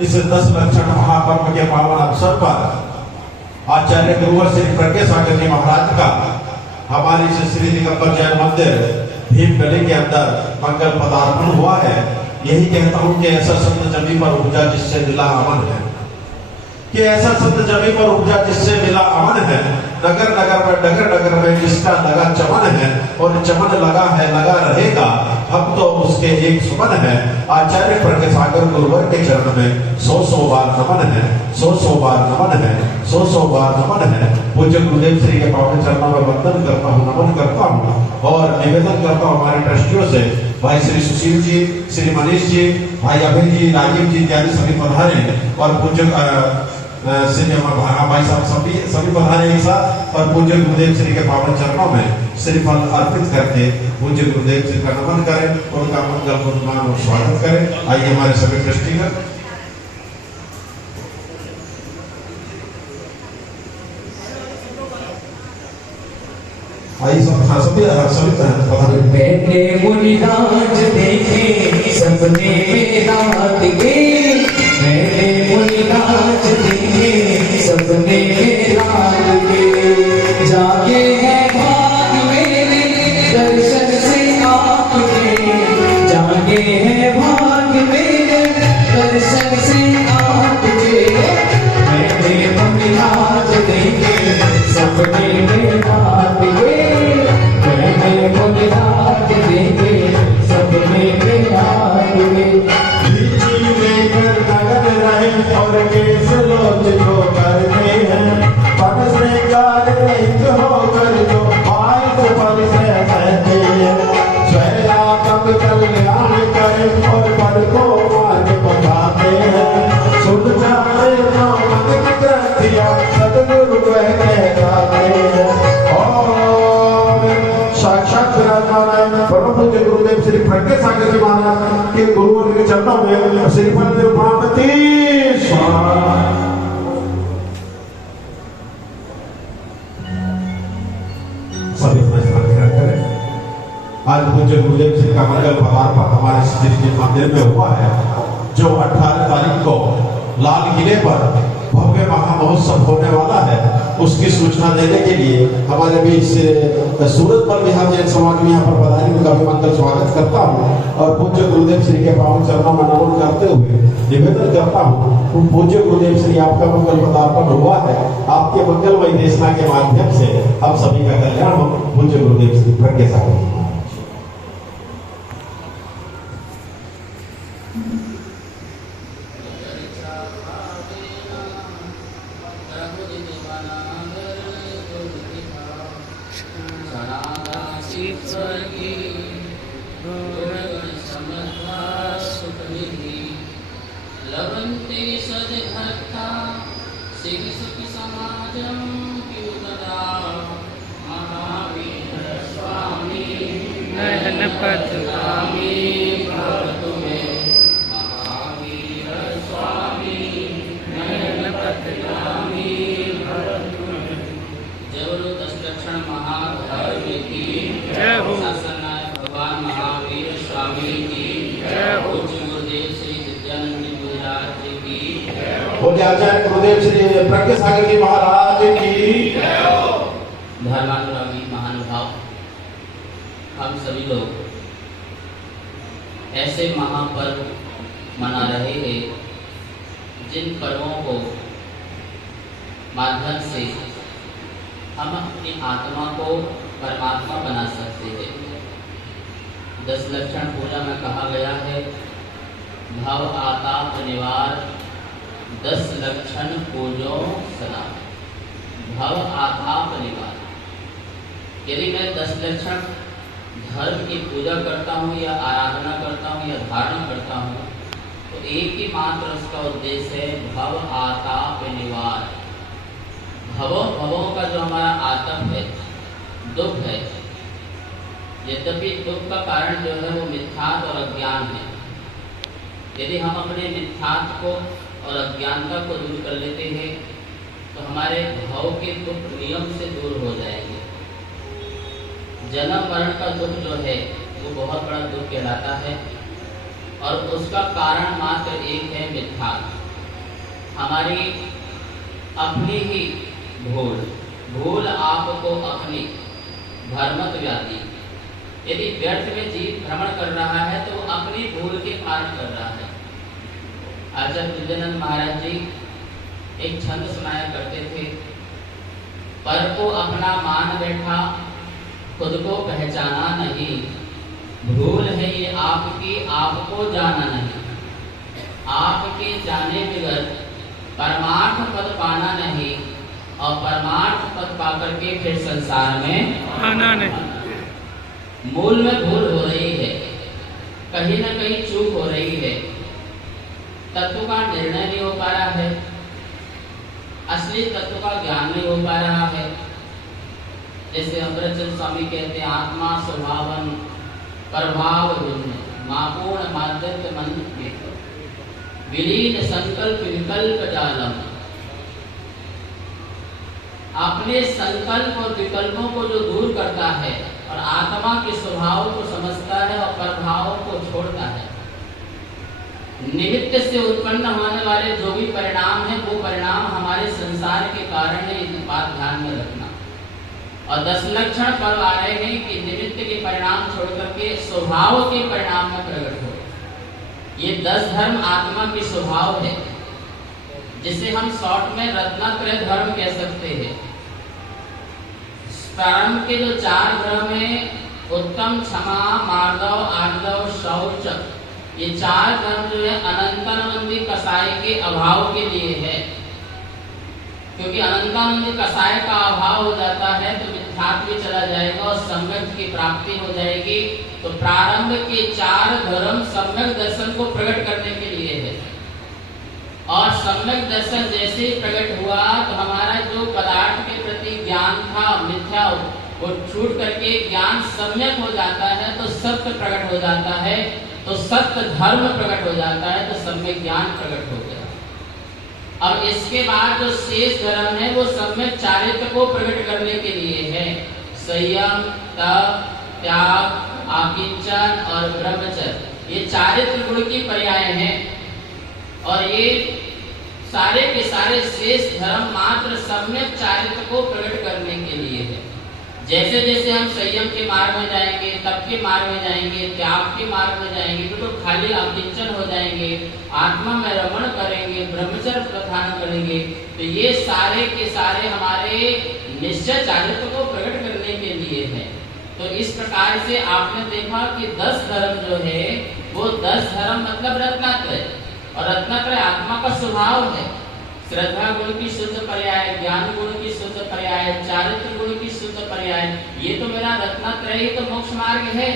इस 10 लक्षण महापर्व के पावन अवसर पर आचार्य गुरुवर श्री प्रज्ञा सागर जी महाराज का हमारे श्री दिगंबर जैन मंदिर भीम गली के अंदर मंगल पदार्पण हुआ है। यही कहता हूँ कि ऐसा संत जमी पर उपजा जिससे मिला अमन है, कि ऐसा संत जमी पर उपजा जिससे मिला अमन है। नगर नगर में डगर डगर में जिसका लगा चमन है, और चमन लगा है लगा रहेगा, हम तो उसके एक सुमन है। आचार्य प्रज्ञा सागर गुरुवर के चरण में 100 बार नमन है, 100 बार नमन है, 100 बार नमन है। पूज्य गुरुदेव श्री के पावन चरणों में वंदन करता हूँ, नमन करता हूँ और निवेदन करता हूँ हमारे ट्रस्टियों से, भाई श्री सुशील जी, श्री मनीष जी, भाई अभय जी, राजीव जी इत्यादि सभी पधारे, और पूज्य भाई साहब सभी पधारे एक साथ, और पूज्य गुरुदेव श्री के पावन चरणों में श्रीफल अर्पित करके पूज्य गुरुदेव श्री का नमन करें, उनका मंगल गुणगान और स्वागत करें। आइए हमारे सभी ट्रस्टीगण सभी बैठे मुनिराज देखे सपने में रात के, बैठे मुनिराज देखे सपने में रात के, जागे हैं भाग मेरे दर्शन से आपके, जागे हैं भाग मेरे दर्शन से आपके, बैठे मुनिराज देखे सपने में रात के, मुनिराज देखे सपने में रात के। और केस लोचो करते हैं, पद से कार रहित होकर जो बाइस पद से सहते हैं, स्वया कब कल्याण करें और पद को मार्ग बताते हैं। सुन जाए जो मन की ग्रंथियां सतगुरु कहते हैं, और साक्षात विराजमान परम पूज्य गुरुदेव श्री प्रज्ञा सागर जी महाराज के गुरुवर के चरणों में श्रीफल देव पार्वती सभी करें। आज पूज्य गुरुदेव श्री का मंगल पदार्पण हमारे श्री मंदिर में हुआ है, जो 18 तारीख को लाल किले पर भव्य महामहोत्सव होने वाला है। उसकी सूचना देने के लिए हमारे बीच सूरत पर बिहार जैन समाज में यहाँ पर पधारी, उनका भी मंगल स्वागत करता हूँ, और पूज्य गुरुदेव श्री के पावन चरणों में नमन करते हुए निवेदन करता हूँ, पूज्य गुरुदेव श्री आपका मंगल पदार्पण हुआ है, आपके मंगलमय देशना के माध्यम से हम सभी का कल्याण हो। पूज्य गुरुदेव श्री प्रज्ञा सागर लवन्ते सद्भक्ता सिद्धि समाजं किमुदा महावीर स्वामी नयनपथगामी भवतु मे, महावीर स्वामी नयनपथगामी भवतु मे। जय 10 लक्षण महापर्व की जय हो, शासन नायक भगवान महावीर स्वामी की जय हो, गुरुदेव श्री विद्यानंद महाराज की जय हो, बोले आचार्य गुरुदेव श्री प्रज्ञा सागर जी महाराज की जय हो। धर्मानुरागी महानुभाव, हम सभी लोग ऐसे महापर्व मना रहे हैं जिन पर्वों को माध्यम से हम अपनी आत्मा को परमात्मा बना सकते हैं। 10 लक्षण पूजा में कहा गया है, भव आताप निवार 10 लक्षण पूजो सदा, भव आताप निवार। यदि मैं 10 लक्षण धर्म की पूजा करता हूँ या आराधना करता हूँ या धारण करता हूँ, तो एक ही मात्र उसका उद्देश्य है, भव आताप निवार। भवों का जो हमारा आतप है, दुख है, यद्यपि दुख का कारण जो है वो मिथ्यात्व और अज्ञान है। यदि हम अपने मिथ्यात्व को और अज्ञानता को दूर कर लेते हैं तो हमारे भव के दुख नियम से दूर हो जाएंगे। जन्म मरण का दुख जो है वो बहुत बड़ा दुख कहलाता है, और उसका कारण मात्र एक है, मिथ्यात्व। हमारी अपनी ही भूल आपको अपनी भ्रमत व्याधि। यदि व्यर्थ में जीव भ्रमण कर रहा है तो वो अपनी भूल के कारण कर रहा है। आचार्य विद्यानंद महाराज जी एक छंद सुनाया करते थे, पर को अपना मान बैठा खुद को पहचाना नहीं, भूल है ये आपकी आपको जाना नहीं, आपके जाने बगैर परमार्थ पद पाना नहीं, और परमार्थ पद पाकर के फिर संसार में आना नहीं। मूल में भूल हो रही है, कहीं ना कहीं चूक हो रही है, तत्व का निर्णय नहीं हो पा रहा है, असली तत्व का ज्ञान नहीं हो पा रहा है। जैसे अमृतचंद स्वामी कहते हैं, आत्मा स्वभावन प्रभाव मापूर्ण माध्यम मन विलीन संकल्प विकल्प जालम। अपने संकल्प और विकल्पों को जो दूर करता है और आत्मा के स्वभाव को समझता है और प्रभावों को छोड़ता है, निमित्त से उत्पन्न होने वाले जो भी परिणाम है वो परिणाम हमारे संसार के कारण है। इस बात ध्यान में रखना। और 10 लक्षण पर्व आ रहे हैं कि निमित्त के परिणाम छोड़कर के स्वभाव के परिणाम में प्रकट हो। ये 10 धर्म आत्मा के स्वभाव है, जिसे हम शॉर्ट में रत्नत्रय धर्म कह सकते हैं। प्रारंभ के जो 4 धर्म है, उत्तम, क्षमा, मार्दव, आर्दव, शौच, ये 4 धर्म जो है अनंतानंदी कसाई के अभाव के लिए है। क्योंकि अनंतानंदी कसाई का अभाव हो जाता है तो मिथ्यात्व भी चला जाएगा और सम्यक की प्राप्ति हो जाएगी। तो प्रारंभ के 4 धर्म सम्यक दर्शन को प्रकट करने के लिए है। और सम्यक दर्शन जैसे ही प्रकट हुआ तो हमारा जो पदार्थ के प्रति ज्ञान था मिथ्या, वो छूट करके ज्ञान सम्यक हो जाता है तो सत्य प्रकट हो जाता है, तो सत्य धर्म प्रकट हो जाता है, तो सम्यक ज्ञान प्रकट हो गया। अब इसके बाद जो शेष धर्म है वो सम्यक चारित्र को प्रकट करने के लिए है। संयम, तप, त्याग, आकिंचन और ब्रह्मचर्य, ये चारित्र गुण की पर्याय हैं। और ये सारे के सारे शेष धर्म मात्र सम्यक चारित्र को प्रकट करने के लिए है। जैसे जैसे हम संयम के मार्ग में जाएंगे, तप के मार्ग में जाएंगे, त्याग के मार्ग में जाएंगे, तो खाली अकिंचन हो जाएंगे, आत्मा में रमण करेंगे, ब्रह्मचर्य प्रधान करेंगे, तो ये सारे के सारे हमारे निश्चय चारित्र को प्रकट करने के लिए है। तो इस प्रकार से आपने देखा कि 10 धर्म जो है वो 10 धर्म मतलब रत्नात्रय, और रत्नात्रय आत्मा का स्वभाव है। श्रद्धा गुण की शुद्ध पर्याय, ज्ञान गुण की शुद्ध पर्याय, चारित्र गुण की शुद्ध पर्याय, ये तो मेरा रत्नात्रय ही तो मोक्ष मार्ग है।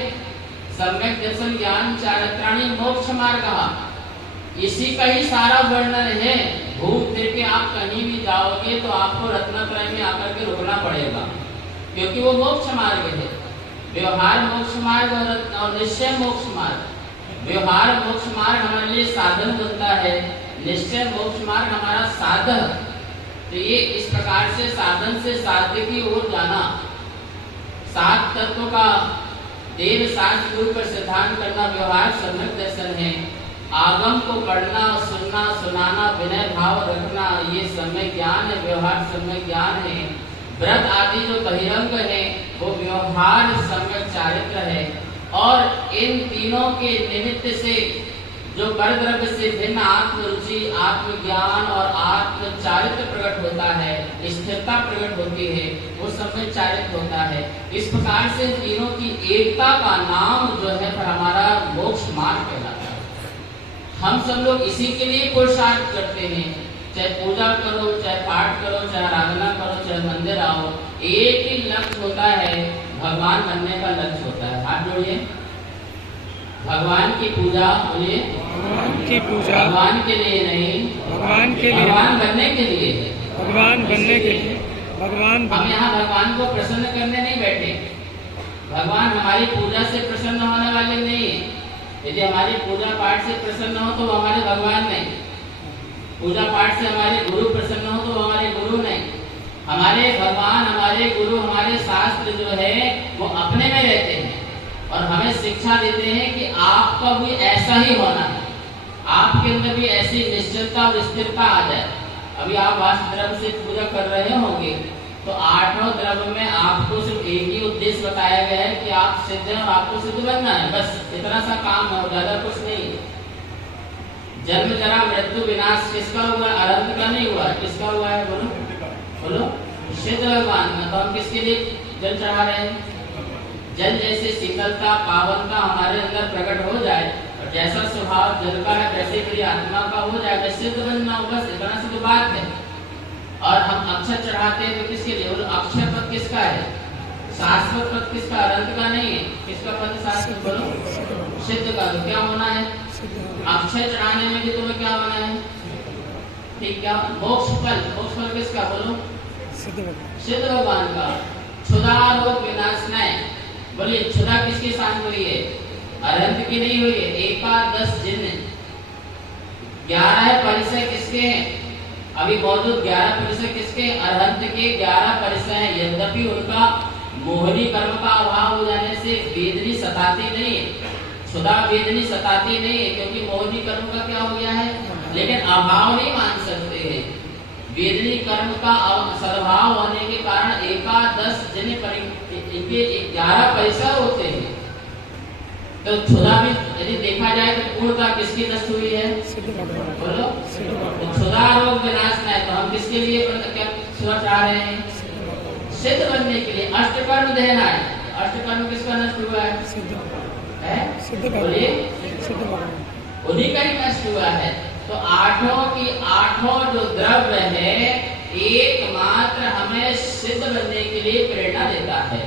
सम्यक दर्शन ज्ञान चारित्राणी मोक्ष मार्ग, इसी का ही सारा वर्णन है। घूम फिर के आप कहीं भी जाओगे तो आपको रत्नात्रय में आकर के रुकना पड़ेगा, क्योंकि वो मोक्ष मार्ग है। व्यवहार मोक्ष मार्ग और निश्चय मोक्ष मार्ग। व्यवहार मोक्ष मार्ग हमारे लिए साधन बनता है, निश्चय मोक्ष मार्ग हमारा साधन। तो ये इस प्रकार से साधन से साध्य की ओर जाना, 7 तत्वों का देव शास्त्र गुरु पर सिद्धांत करना व्यवहार सम्यक दर्शन है। आगम को पढ़ना, सुनना, सुनाना, विनय भाव रखना, ये सम्यक ज्ञान है, व्यवहार सम्यक ज्ञान है। व्रत आदि जो बहिरंग है वो व्यवहार सम्यक चारित्र है। और इन तीनों के निमित्त से जो परद्रव्य से भिन्न आत्मरुचि, आत्मज्ञान और आत्म चारित्र प्रकट होता है, स्थिरता प्रकट होती है, वो सम्यक चारित्र होता है। इस प्रकार से तीनों की एकता का नाम जो है हमारा मोक्ष मार्ग कहलाता है। हम सब लोग इसी के लिए पुरुषार्थ करते हैं, चाहे पूजा करो, चाहे पाठ करो, चाहे आराधना करो, चाहे मंदिर आओ, एक ही लक्ष्य होता है, भगवान बनने का लक्ष्य होता है। हाथ जोड़िए। भगवान की पूजा, बोलिए भगवान की पूजा भगवान के लिए नहीं, भगवान के लिए, भगवान बनने के लिए है। भगवान बनने के लिए, भगवान हम यहाँ भगवान को प्रसन्न करने नहीं बैठे। भगवान हमारी पूजा से प्रसन्न होने वाले नहीं है। यदि हमारी पूजा पाठ से प्रसन्न हो तो वो हमारे भगवान नहीं, पूजा पाठ से हमारे गुरु प्रसन्न हो तो वो हमारे गुरु नहीं। हमारे भगवान, हमारे गुरु, हमारे शास्त्र जो है वो अपने में रहते हैं और हमें शिक्षा देते हैं कि आपका भी ऐसा ही होना है। आपके अंदर भी ऐसी निश्चलता और स्थिरता आ जाए। अभी आप वास्तु द्रव्य से पूजा कर रहे होंगे तो आठों द्रव्य में आपको सिर्फ एक ही उद्देश्य बताया गया है कि आप सिद्ध हैं और आपको सिद्ध बनना है, बस इतना सा काम है, ज्यादा कुछ नहीं। जन्म जरा मृत्यु विनाश किसका हुआ है? अनंत का नहीं हुआ, किसका हुआ है? बोलो बोलो, सिद्ध भगवान का। तो हम किसके लिए जल चढ़ा रहे हैं? जल जैसे शीतलता पावनता हमारे अंदर प्रकट हो जाए और जैसा स्वभाव जल का है वैसे मेरी आत्मा का हो जाए, सिद्ध बनना हो, बस इतना सी तो बात है। और हम अक्षर चढ़ाते हैं तो किसके लिए? बोलो, अक्षर पद किसका है? शाश्वत पद किसका? अनंत का नहीं है। किसका पद शाश्वत? बोलो, सिद्ध का। तो क्या होना है? अक्षय चढ़ाने में भी तुम्हें क्या होना है? ठीक, क्या? मोक्ष फल। मोक्ष फल किसका? बोलो, सिद्ध भगवान का। क्षुधा रोग विनाश नहीं। बोलिए, क्षुधा किसकी शांत हुई है? अनंत की नहीं हुई है। एकादश जिन 11 परिचय किसके हैं? अभी मौजूद 11 परिचय किसके? अरहंत के 11 परिचय हैं। यद्यपि उनका मोहनी कर्म का अभाव हो जाने से वेदनी सताती नहीं है, क्षुधा वेदनी सताती नहीं है, क्योंकि मोहनी कर्म का क्या हो गया है? लेकिन अभाव नहीं मान सकते हैं। वेदनी कर्म का सद्भाव होने के कारण एकादश जिन इनके 11 परिचय होते हैं। तो क्षुधा में यदि देखा जाए तो पूर्णता किसकी नष्ट हुई है? बोलो, तो क्षुधा रोग विनाश नहीं। तो हम किसके लिए क्या क्षुधा चाह रहे हैं? सिद्ध बनने के लिए। अष्टकर्म देना है। अष्टकर्म किसका नष्ट हुआ है? बोलिए, उन्हीं का ही नष्ट हुआ है। तो आठों की आठों जो द्रव्य है एकमात्र हमें सिद्ध बनने के लिए प्रेरणा देता है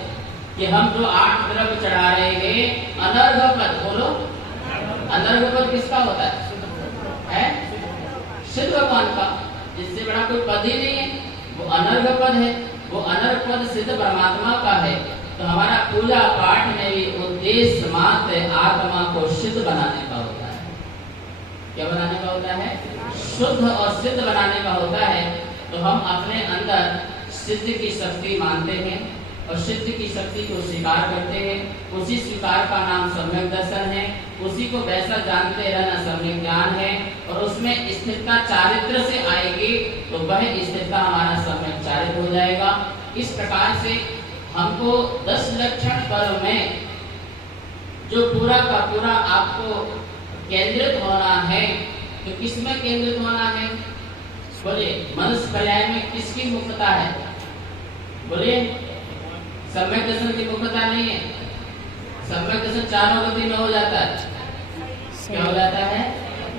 कि हम जो 8 द्रव्य चढ़ा रहे हैं। अनर्घ पद, बोलो, अनर्घ पद किसका होता है? सिद्ध भगवान का। इससे बड़ा कोई पद ही नहीं है, वो अनर्घ पद है। वो अनर्घ पद सिद्ध परमात्मा का है। तो हमारा पूजा पाठ में भी उद्देश्य मात्र आत्मा को सिद्ध बनाने का होता है। क्या बनाने का होता है? शुद्ध और सिद्ध बनाने का होता है। तो हम अपने अंदर सिद्ध की शक्ति मानते हैं और सिद्ध की शक्ति को स्वीकार करते हैं। उसी स्वीकार का नाम सम्यक दर्शन है। उसी को वैसा जानते रहना सम्यक ज्ञान है। और उसमें स्थिरता चारित्र से आएगी तो वह स्थिरता हमारा सम्यक चारित्र हो जाएगा। इस प्रकार से हमको 10 लक्षण पर्व में जो पूरा का पूरा आपको केंद्रित होना है, तो किसमें केंद्रित होना है? बोलिए, मनुष्य पर्याय में किसकी मुख्यता है? बोलिए, सम्यक दर्शन की मुख्यता नहीं है। सम्यक दर्शन चारों गति में हो जाता है। क्या हो जाता है?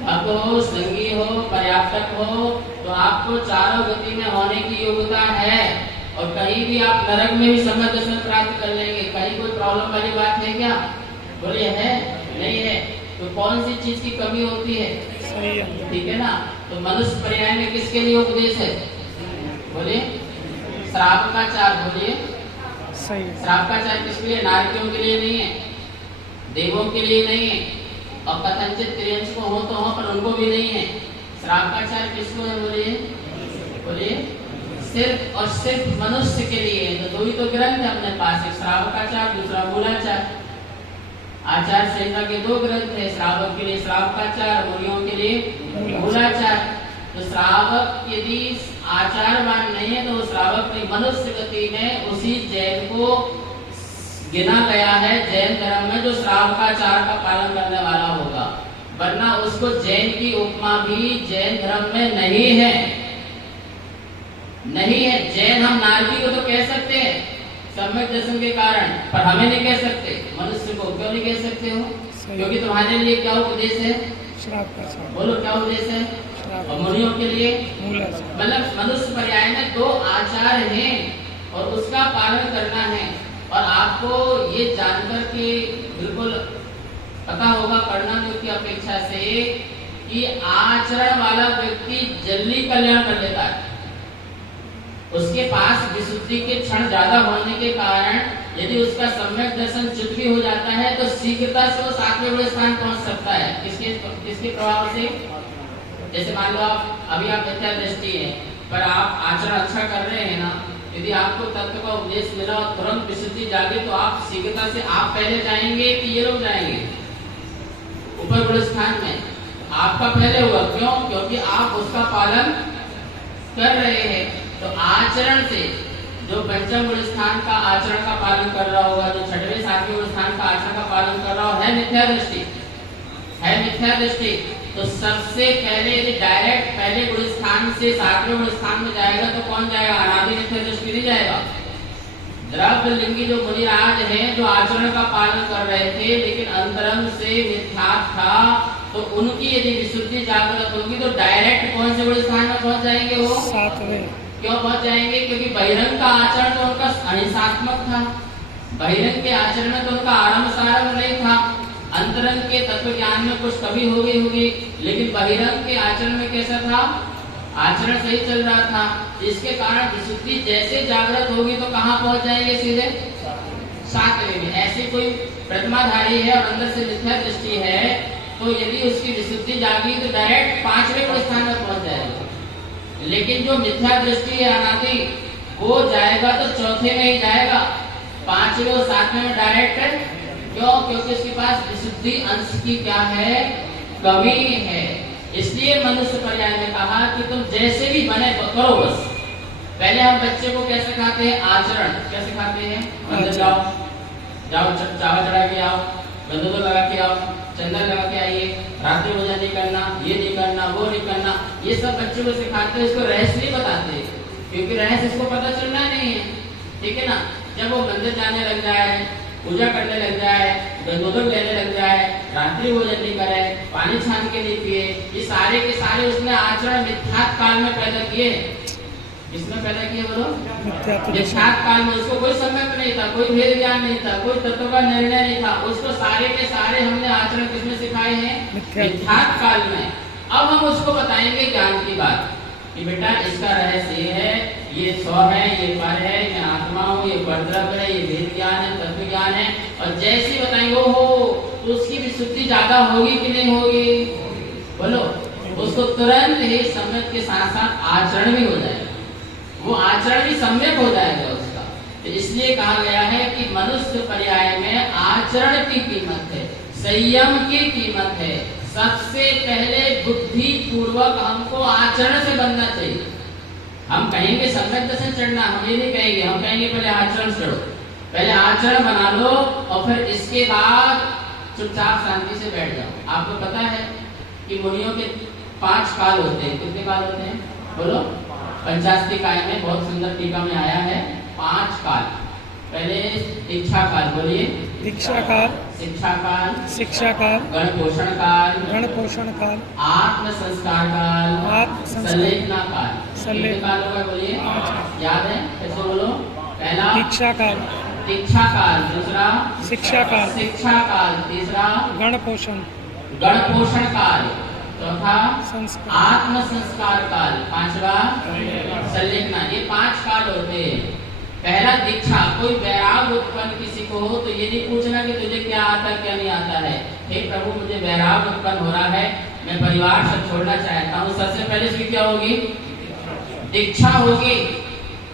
भक्त हो, संगी हो, पर्याप्तक हो, तो आपको चारों गति में होने की योग्यता है। और कहीं भी आप नरक में भी सम्यक दर्शन प्राप्त कर लेंगे। कहीं कोई प्रॉब्लम वाली बात है क्या? बोलिए, है? नहीं है। तो कौन सी चीज की कमी होती है? ठीक है ना। तो मनुष्य पर्याय में किसके लिए उपदेश है? बोलिए, श्राप का चार। बोलिए, श्राप का चार किसके लिए? नारकियों के लिए नहीं है, देवों के लिए नहीं है, और कथनचित त्रियंश को हो तो हो पर उनको भी नहीं है। श्राप का चार किसको है? बोलिए बोलिए, सिर्फ और सिर्फ मनुष्य के लिए। तो 2 ही तो ग्रंथ है अपने पास, एक श्रावकाचार, दूसरा मूलाचार। आचार संहिता के 2 ग्रंथ है, श्रावक के लिए श्रावकाचार, मुनियों के लिए मूलाचार। तो श्रावक यदि आचारवान नहीं है तो श्रावक नहीं। मनुष्य गति में उसी जैन को गिना गया है जैन धर्म में जो श्रावकाचार का पालन करने वाला होगा, वरना उसको जैन की उपमा भी जैन धर्म में नहीं है। नहीं है। जैन हम नारकी को तो कह सकते हैं सम्यक दर्शन के कारण, पर हमें नहीं कह सकते। मनुष्य को क्यों नहीं कह सकते हो? क्योंकि तुम्हारे लिए क्या उपदेश है? बोलो, क्या उपदेश है? और मुनियों के लिए मतलब मनुष्य पर्याय में 2 आचार हैं और उसका पालन करना है। और आपको ये जानकर के बिल्कुल पता होगा पढ़ना की अपेक्षा से कि आचरण वाला व्यक्ति जल्दी कल्याण कर लेता है। उसके पास विशुद्धि के क्षण ज्यादा होने के कारण यदि उसका सम्यक दर्शन चित्त भी हो जाता है तो शीघ्रता से वो 7वें बड़े स्थान पहुंच सकता है। किसके प्रभाव से? जैसे मान लो अभी आप मिथ्या दृष्टि है पर आप आचरण अच्छा कर रहे हैं ना, यदि आपको तत्व का उपदेश मिला और तुरंत विशुद्धि जागे तो आप शीघ्रता से आप पहले जाएंगे कि ये लोग जाएंगे ऊपर बड़े स्थान में? आपका पहले हुआ, क्यों? क्योंकि आप उसका पालन कर रहे हैं। तो आचरण से जो पंचम गुण स्थान का आचरण का पालन कर रहा होगा, जो छठवें सातवें गुण स्थान का आचरण का पालन कर रहा है मिथ्या दृष्टि, है मिथ्या दृष्टि। तो सबसे पहले यदि डायरेक्ट पहले गुण स्थान से सातवें गुण स्थान में जाएगा तो कौन जाएगा? अनादि मिथ्या दृष्टि नहीं जाएगा। द्रव्य लिंगी जो मुनिराज हैं, जो आचरण का पालन कर रहे थे लेकिन अंतरंग से मिथ्या था, तो उनकी यदि विशुद्धि जागृत होगी तो डायरेक्ट कौन से गुण स्थान में पहुंच जाएंगे? वो सातवें। क्यों पहुंच जाएंगे? क्योंकि बहिरंग का आचरण तो उनका अहिंसात्मक था, बहिरंग के आचरण में तो उनका आरंभ सारंभ नहीं था। अंतरंग के तत्व ज्ञान में कुछ कभी हो गई होगी, लेकिन बहिरंग के आचरण में कैसा था? आचरण सही चल रहा था। इसके कारण विशुद्धि जैसे जागृत होगी तो कहाँ पहुंच जाएंगे? सीधे सातवें में। ऐसे कोई प्रतिमाधारी है और अंदर से मिथ्या दृष्टि है, तो यदि उसकी विशुद्धि जागी तो डायरेक्ट पांचवें गुण स्थान में पहुंच जाएगा। लेकिन जो मिथ्या दृष्टि है अनादि, वो जाएगा तो चौथे में ही जाएगा, पांचवें और सातवें में डायरेक्ट। क्यों? क्योंकि उसके पास विशुद्धि अंश की क्या है? कमी है। इसलिए मनुष्य पर्याय में कहा कि तुम जैसे भी बने करो बस। पहले हम बच्चे को क्या सिखाते हैं? आचरण। क्या सिखाते हैं? मंदिर जाओ, जाओ चावल चढ़ा के आओ, गंदोदर लगा के आओ, चंदन लगा के आइए, रात्रि भोजन नहीं करना, ये नहीं करना, वो नहीं करना। ये सब बच्चों को सिखाते हैं, इसको रहस्य नहीं बताते, क्योंकि रहस्य इसको पता चलना नहीं है। ठीक है ना? जब वो मंदिर जाने लग जाए, पूजा करने लग जाए, गंदोदर लेने लग जाए, रात्रि भोजन नहीं करे, पानी छान के नहीं पिए, ये सारे के सारे उसने आचरण मिथ्यात्व काल में पैदा किए। किसने पैदा किए बोलो? मिथ्यात्व काल में। उसको कोई सम्यक नहीं था, कोई भेद ज्ञान नहीं था, कोई तत्व का निर्णय नहीं था। उसको सारे के सारे हमने आचरण किसमें सिखाए हैं? मिथ्यात्व काल में। अब हम उसको बताएंगे ज्ञान की बात कि बेटा इसका रहस्य ये है, ये स्व है, ये पर है, मैं आत्मा हूँ, ये परद्रव्य है, ये भेद ज्ञान है, तत्व ज्ञान है। और जैसे ही बताएंगे हो तो उसकी विशुद्धि ज्यादा होगी कि नहीं होगी? बोलो। उसको तुरंत ही सम्यक के साथ साथ आचरण भी हो जाएगा, वो आचरण भी सम्यक हो जाएगा उसका। तो इसलिए कहा गया है कि मनुष्य पर्याय में आचरण की कीमत है, संयम की कीमत है। सबसे पहले बुद्धि पूर्वक हमको आचरण से बनना चाहिए। हम कहेंगे सम्यक दर्शन चढ़ना, हम ये नहीं कहेंगे, हम कहेंगे पहले आचरण चढ़ो, पहले आचरण बना लो और फिर इसके बाद चुपचाप शांति से बैठ जाओ। आपको पता है कि मुनियों के 5 काल होते हैं। कितने काल होते हैं बोलो? पंचास्तिकाय में बहुत सुंदर टीका में आया है 5 काल। पहले दीक्षा काल, बोलिए। दीक्षा काल, शिक्षा काल, शिक्षा काल, गण पोषण काल, गण पोषण काल, आत्म संस्कार काल, संलेखना काल। कितने काल होगा बोलिए? याद है? कैसे बोलो? पहला दीक्षा काल, दीक्षा काल, दूसरा शिक्षा काल, शिक्षा काल, तीसरा गण पोषण काल, चौथा संस्कार, आत्म संस्कार काल, पांचवा संलेखना। ये 5 काल होते हैं। पहला दीक्षा, कोई वैराग उत्पन्न किसी को हो तो ये नहीं पूछना कि तुझे क्या आता है क्या नहीं आता है। हे प्रभु, मुझे वैराग उत्पन्न हो रहा है, मैं परिवार सब छोड़ना चाहता हूँ। सबसे पहले इसकी क्या होगी? दीक्षा होगी।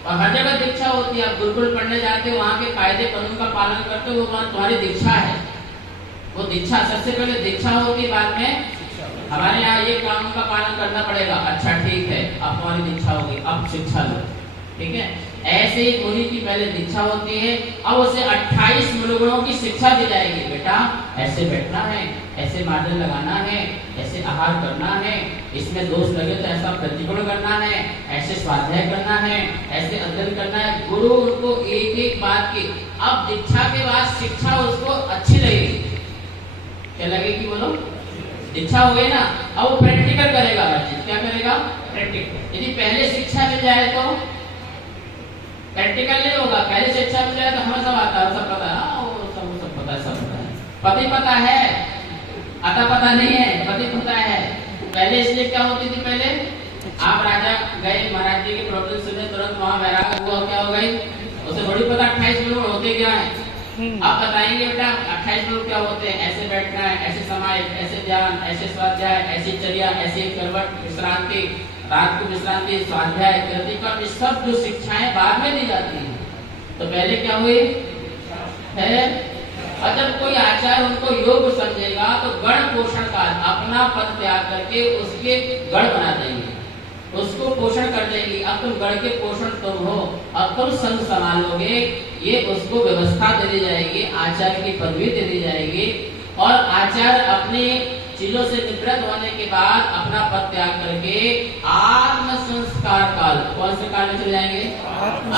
और हर जगह दीक्षा होती है। आप गुरुकुल पढ़ने जाते हो, वहाँ के कायदे कानून का पालन करते हो, वो तुम्हारी दीक्षा है। वो दीक्षा सबसे पहले दीक्षा होती, बाद में हमारे यहाँ ये कानून का पालन करना पड़ेगा। अच्छा ठीक है, अब तुम्हारी दीक्षा होगी, अब शिक्षा लो। ठीक है? ऐसे ही मुनि की पहले दीक्षा होती है। अब उसे 28 मूलगुणों की शिक्षा दी जाएगी। बेटा ऐसे बैठना है, ऐसे मार्जन लगाना है, ऐसे आहार करना है, इसमें दोष लगे तो ऐसा प्रतिगुण करना है, ऐसे स्वाध्याय करना है, ऐसे अध्ययन करना है। गुरु उनको एक एक बात की। अब दीक्षा के बाद शिक्षा उसको अच्छी लगेगी। क्या लगेगी बोलो? दीक्षा हो गई ना, अब वो प्रैक्टिकल करेगा। क्या करेगा? प्रैक्टिकल। यदि पहले शिक्षा मिल जाए तो प्रैक्टिकल नहीं होगा। पहले शिक्षा मिल जाए तो हमें सब आता है, सब पता है, सब पता है, सब पता है। पति पता है, आता पता नहीं है, पति पता है। पहले इसलिए क्या होती थी? पहले आप राजा गए, महाराज जी की प्रवचन सुने, तुरंत वहाँ वैराग हुआ, क्या हो गई? उसे बड़ी पता 28 मिनट होते क्या है। आप बताएंगे बेटा 28 मिनट क्या होते हैं? ऐसे बैठना है, ऐसे समय, ऐसे ध्यान, ऐसे स्वाध्याय, ऐसी चर्या, ऐसी करवट, विश्रांति, रात को विश्रांति, स्वाध्याय, कृति का, ये सब जो शिक्षाएं बाद में दी जाती हैं। तो पहले क्या हुई है? और जब कोई आचार्य उनको योग समझेगा तो गण पोषण काल अपना पद त्याग करके उसके गण बना देंगे, उसको पोषण कर देंगी। अब तुम गण के पोषण तुम हो, अब तुम संग संभालोगे, ये उसको व्यवस्था दे दी जाएगी, आचार्य की पदवी दे दी जाएगी। और आचार्य अपने चीजों से निवृत्त होने के बाद अपना पद त्याग करके आत्म संस्कार काल, कौन से काल में चले जाएंगे?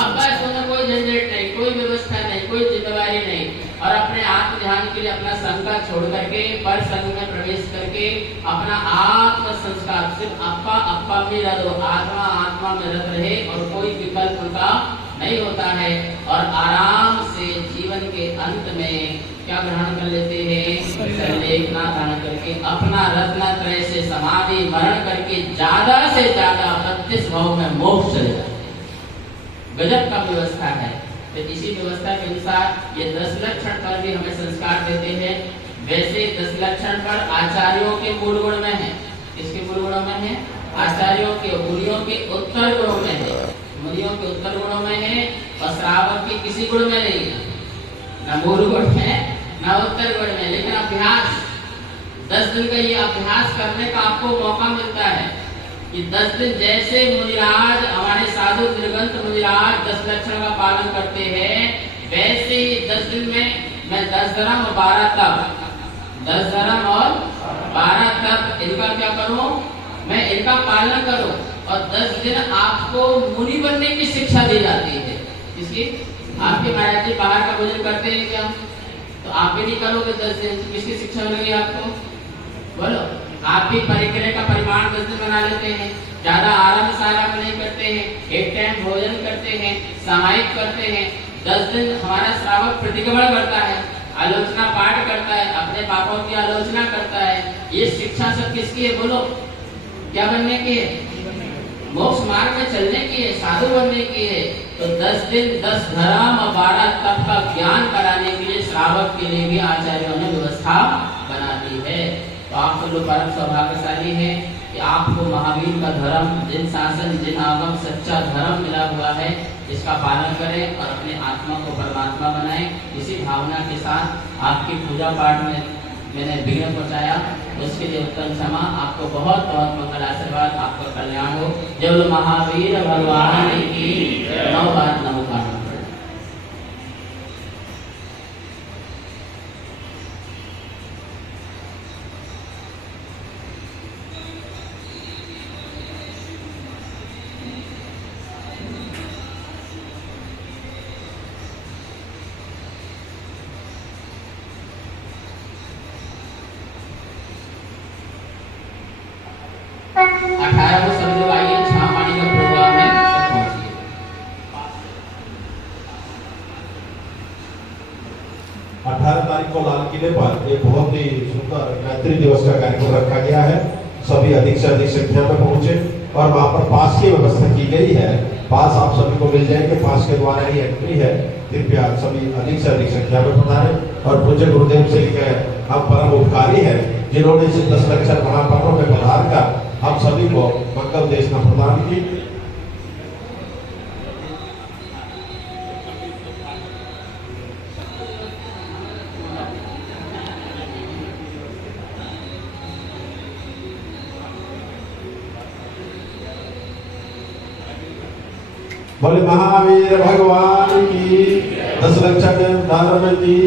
अब बस उन्हें कोई झंझट नहीं, कोई व्यवस्था नहीं, कोई जिम्मेवारी नहीं, और अपने आत्म ध्यान के लिए अपना संग का छोड़ करके पर संग में प्रवेश करके अपना आत्म संस्कार, सिर्फ अप्पा अप्पा में रहो, आत्मा आत्मा में रत रहे और कोई विकल्प उनका नहीं होता है। और आराम से जीवन के अंत में क्या ग्रहण कर लेते हैं? लेखना धारण करके अपना रत्नत्रय से समाधि मरण करके ज्यादा से ज्यादा 32 भाव में मोक्ष चले जाते। गजब का व्यवस्था है। तो इसी व्यवस्था के अनुसार ये 10 लक्षण पर भी हमें संस्कार देते हैं। वैसे 10 लक्षण पर आचार्यों के मूल गुण में है। किसके मूल गुणों में है? आचार्यों के, मुनियों के उत्तर गुणों में है, मुनियों के उत्तर गुणों में है, और श्रावक के किसी गुण में नहीं है, न मूल गुण है न उत्तर गुण में। लेकिन अभ्यास 10 दिन का ये अभ्यास करने का आपको मौका मिलता है कि 10 दिन जैसे मुनिराज, हमारे साधु निर्गंत मुनिराज 10 लक्षण का पालन करते हैं, वैसे ही 10 दिन में मैं 10 धर्म और 12 तप, 10 धर्म और 12 तप इनका क्या करूं? मैं इनका पालन करूं। और 10 दिन आपको मुनि बनने की शिक्षा दी जाती है। किसकी? आपके महाराज जी बाहर का भोजन करते हैं क्या? तो आप भी नहीं करोगे 10 दिन, किसकी शिक्षा मिलेगी आपको? बोलो। आप भी परिक्रय का परिमाण 10 दिन बना लेते हैं, ज्यादा आराम साराम नहीं करते हैं, एक टाइम भोजन करते हैं, सामायिक करते हैं। 10 दिन हमारा श्रावक प्रतिक्रमण करता है, आलोचना पाठ करता है, अपने पापों की आलोचना करता है। ये शिक्षा सब किसकी है? बोलो। क्या बनने की है? मोक्ष मार्ग में चलने की है, साधु बनने की है। तो 10 दिन 10 धर्म और 12 तप का ज्ञान कराने के लिए श्रावक के लिए भी आचार्यों ने व्यवस्था बना दी है। तो आप तो लोग परम सौभाग्यशाली हैं कि आपको महावीर का धर्म, जिन शासन जिन आगम सच्चा धर्म मिला हुआ है, इसका पालन करें और अपने आत्मा को परमात्मा बनाएं। इसी भावना के साथ आपकी पूजा पाठ में मैंने विघ्न पहुंचाया, उसके लिए उत्तम क्षमा। आपको बहुत बहुत मंगल आशीर्वाद, आपका कल्याण हो। जब महावीर भगवान की 9 बार नमोकार। 18 को सब लोग आइए, छाप पानी का प्रोग्राम है, सब पहुंचिए। 18 तारीख को लाल किले पर एक बहुत ही सुंदर गायत्री दिवस का कार्यक्रम रखा गया है। सभी अधिक से अधिक संख्या में पहुंचे और वहाँ पर पास की व्यवस्था की गई है। पास आप सभी को मिल जाएंगे, पास के द्वारा ही एंट्री है। कृपया सभी अधिक से अधिक संख्या में पधारें। और पूज्य गुरुदेव से हम परम उपकारी हैं जिन्होंने इस 10 लक्षण महापर्व में पधार कर हम सभी को मंगल देशना प्रदान की। बोले महावीर भगवान की 10 लक्षण धर्म की।